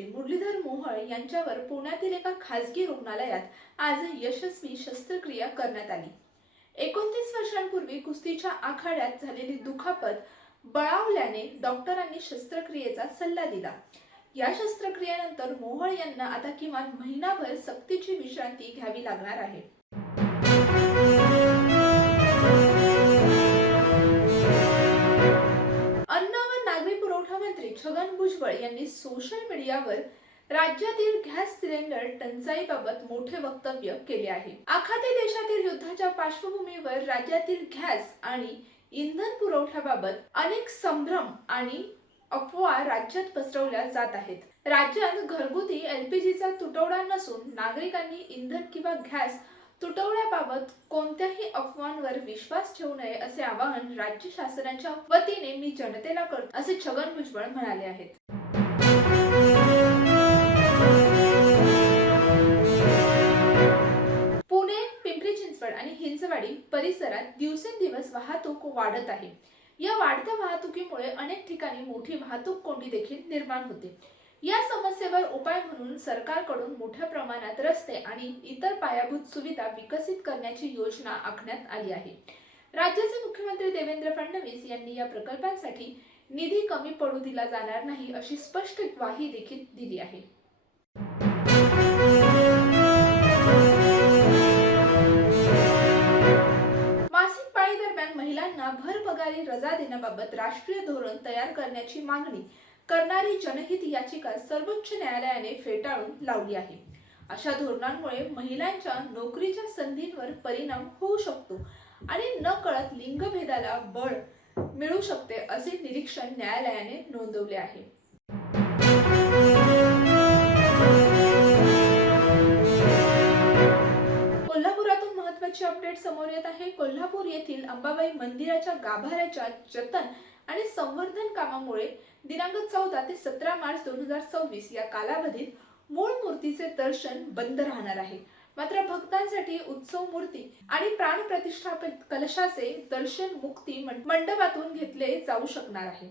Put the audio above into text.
मंत्री मुरलीधर मोहोळ यांच्यावर पुण्यातील एका खासगी रुग्णालयात आज यशस्वी शस्त्रक्रिया करण्यात आली। 29 वर्षांपूर्वी कुस्तीच्या आखाड्यात झालेली दुखापत बळावल्याने डॉक्टरांनी शस्त्रक्रियेचा सल्ला दिला। या शस्त्रक्रियेनंतर मोहोळ यांना आता किमान महिनाभर सक्तीची विश्रांती घ्यावी लागणार आहे। अन्न व नागरी पुरवठा मंत्री छगन भुजबळ यांनी सोशल मीडियावर राज्यातील गॅस सिलेंडर टंचाईबाबत मोठे वक्तव्य केले आहे। आखाती देशातील युद्धाच्या पार्श्वभूमीवर राज्यातील गॅस आणि इंधन पुरवठ्याबाबत अनेक संभ्रम आणि अफवा राज्यात पसरवल्या जात आहेत। राज्यात घरगुती एलपीजीचा तुटवडा नसून नागरिकांनी इंधन किंवा गॅस तुटवड्याबाबत कोणत्याही अफवांवर विश्वास ठेवू नये असे आवाहन राज्य शासनाच्या वतीने मी जनतेला करतो, असे छगन भुजबळ म्हणाले आहेत। पुणे, पिंपरी चिंचवड आणि हिंजवाडी परिसरात दिवसेंदिवस वाहतूक वाढत आहे। या वाढत्या वाहतुकीमुळे अनेक ठिकाणी मोठी वाहतूक कोंडी देखील निर्माण होते। या समस्येवर उपाय म्हणून सरकारकडून मोठ्या प्रमाणात रस्ते आणि इतर पायाभूत सुविधा विकसित करण्याची योजना आखण्यात आली आहे। राज्याचे मुख्यमंत्री देवेंद्र फडणवीस यांनी या प्रकल्पांसाठी निधी कमी पडू दिला जाणार नाही अशी स्पष्ट ग्वाही देखील दिली आहे। मासिक पाळी दरम्यान महिलांना भर पगारी रजा देण्याबाबत राष्ट्रीय धोरण तयार करण्याची मागणी करणारी जनहित याचिका सर्वोच्च न्यायालयाने फेटाळून लावली आहे। अशा धोरणांमुळे महिलांच्या नोकरीच्या संधींवर परिणाम होऊ शकतो आणि नकळत लिंगभेदाला बळ मिळू शकते असे निरीक्षण न्यायालयाने नोंदवले आहे। कोल्हापुरातून महत्त्वाची अपडेट समोर येत आहे। कोल्हापूर येथील अंबाबाई मंदिराच्या गाभाऱ्याच्या जतन आणि संवर्धन कामामुळे दिनांक 14 ते 17 मार्च 2026 या कालावधीत मूळ मूर्तीचे दर्शन बंद राहणार आहे। मात्र भक्तांसाठी उत्सव मूर्ती आणि प्राण प्रतिष्ठापित कलशाचे दर्शन मुक्ती मंडपातून घेतले जाऊ शकणार आहे।